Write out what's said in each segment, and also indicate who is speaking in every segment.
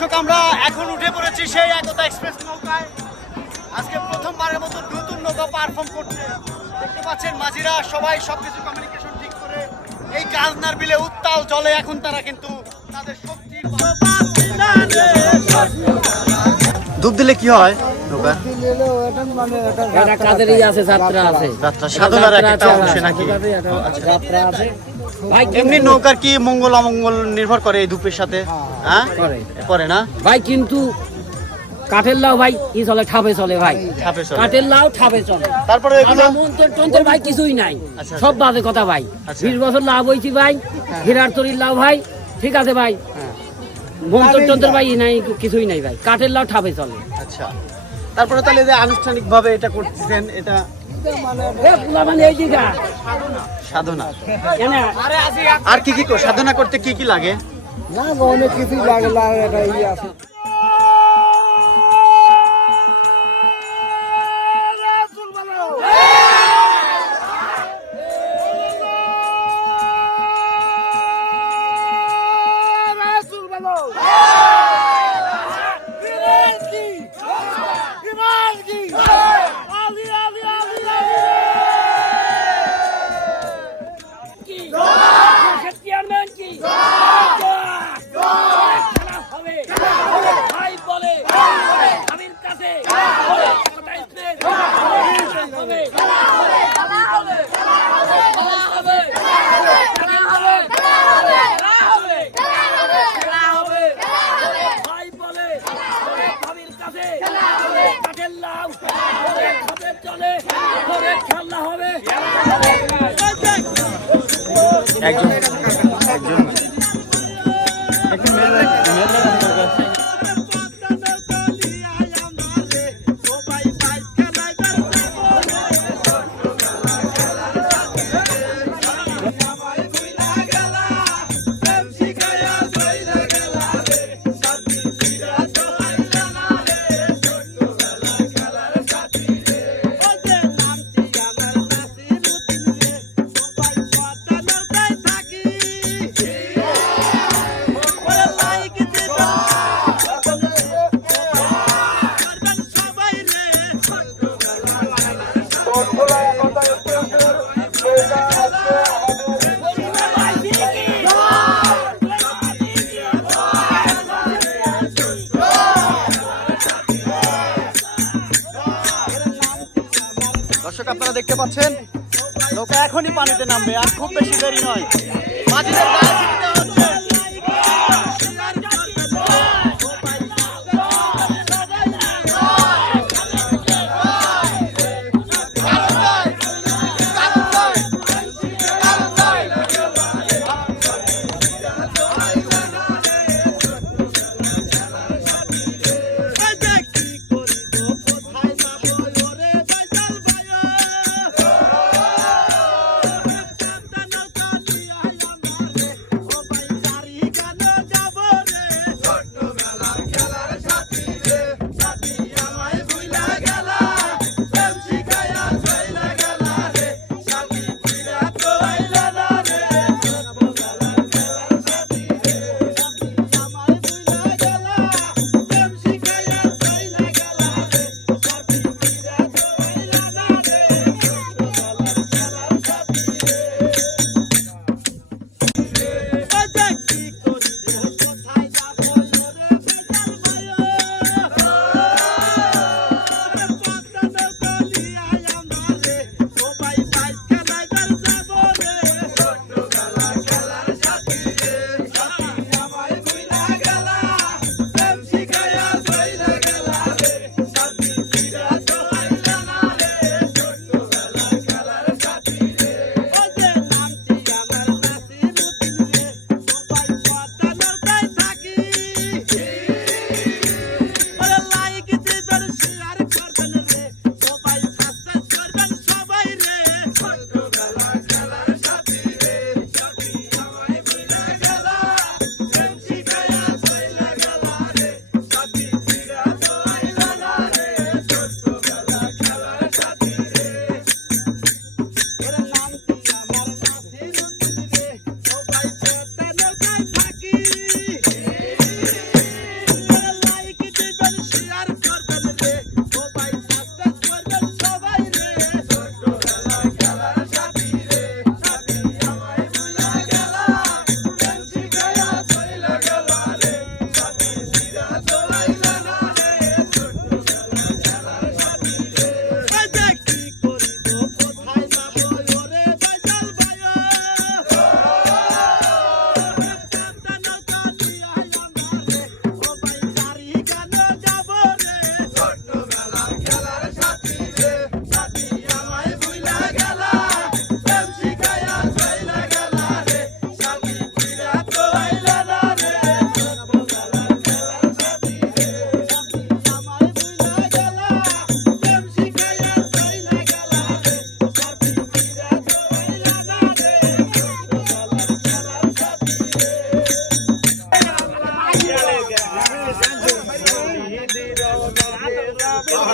Speaker 1: নেমে পড়েছি সেই একতা এক্সপ্রেস নৌকায়। আজকে প্রথমবারের মতো নতুন নৌকা পারফর্ম করছে দেখতে পাচ্ছেন মাঝিরা সবাই সবকিছু কমিউনিকেশন ঠিক করে। এই গাজনার বিলে উত্তাল জলে এখন তারা কিন্তু তাদের শক্তির ডুব দিলে কি হয় নৌকা?
Speaker 2: এটা কাদেরই আছে যাত্রা আছে।
Speaker 1: যাত্রা সাধনার একটা অংশ নাকি?
Speaker 2: যাত্রা আছে। ভাই
Speaker 1: এমনি নৌকার কি মঙ্গল অমঙ্গল নির্ভর করে এই ধূপের সাথে? হ্যাঁ?
Speaker 2: করে।
Speaker 1: না?
Speaker 2: ভাই কিন্তু কাঠের লাউ ভাই ই চলে ঠাপে চলে ভাই। কাঠের লাউ ঠাপে চলে।
Speaker 1: তারপরে
Speaker 2: মন্ত্রের ভাই কিছুই নাই।
Speaker 1: আচ্ছা,
Speaker 2: সব বাজে কথা ভাই।
Speaker 1: আচ্ছা।
Speaker 2: বিশ বছর লাভ হয়েছি ভাই। হীরার তরির লাভ ভাই। ঠিক আছে ভাই। মন্ত্র টন্ত্রের ভাই নাই কিছুই নাই ভাই। কাঠের লাউ ঠাপে চলে।
Speaker 1: আচ্ছা। তারপরে তাহলে যে আনুষ্ঠানিক ভাবে এটা করতেছেন এটা
Speaker 2: মানে
Speaker 1: সাধনা। আর কি কি সাধনা করতে কি কি লাগে?
Speaker 3: না অনেক কিছুই লাগে লাগে
Speaker 1: একজন দেখতে পাচ্ছেন? নৌকা এখনই পানিতে নামবে আর খুব বেশি দেরি নয়। মাঝিদের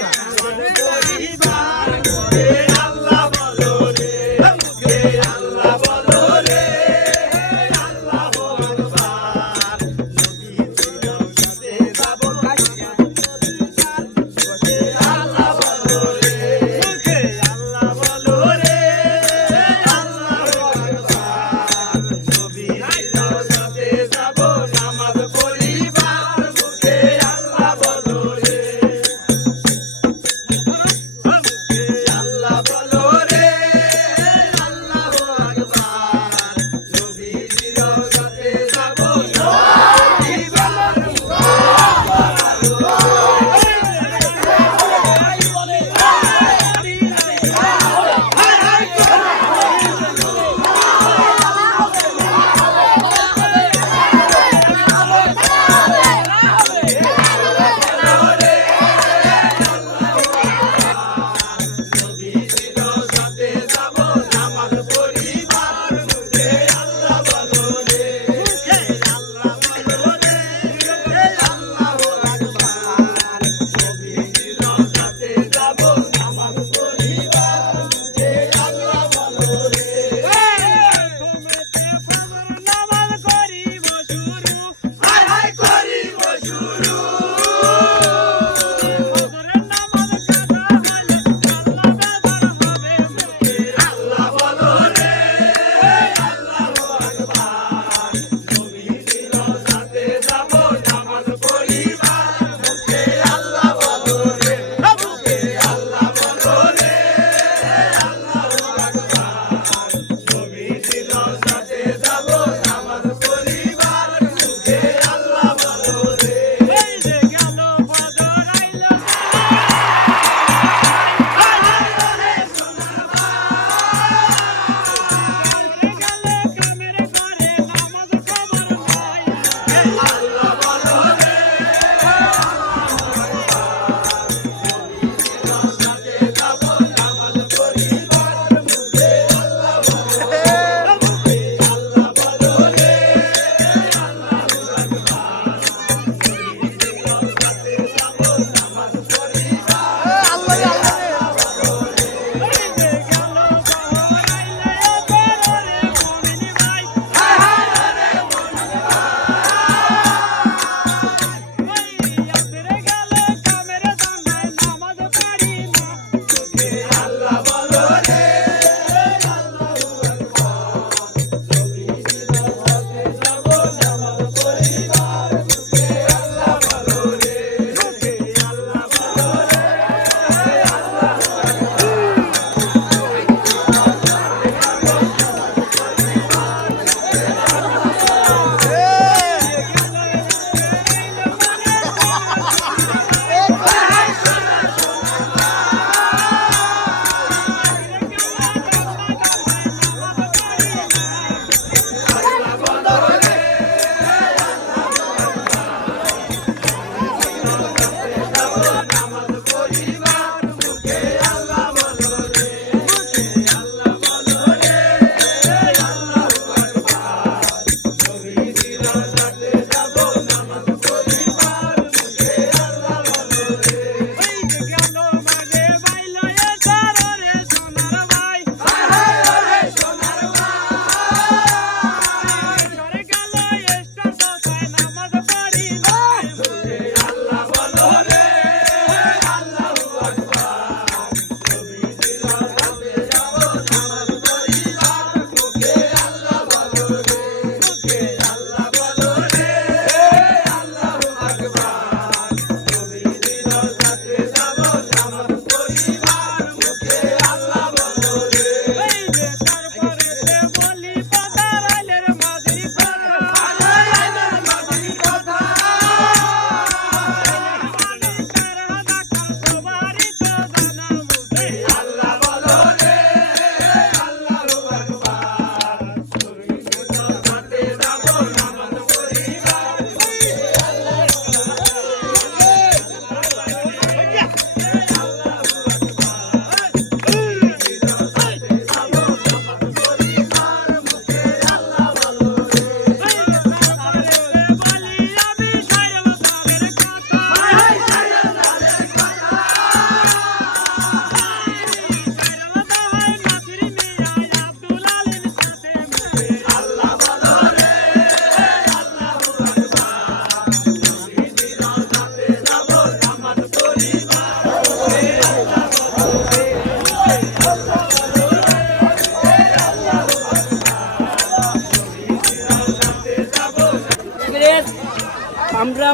Speaker 1: Bye.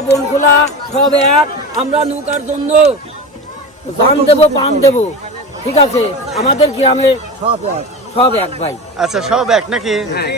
Speaker 2: বনখোলা সব এক আমরা নৌকার জন্য পান দেব পান দেব। ঠিক আছে আমাদের গ্রামে
Speaker 3: সব এক
Speaker 2: সব এক ভাই।
Speaker 1: আচ্ছা সব এক নাকি?
Speaker 2: হ্যাঁ।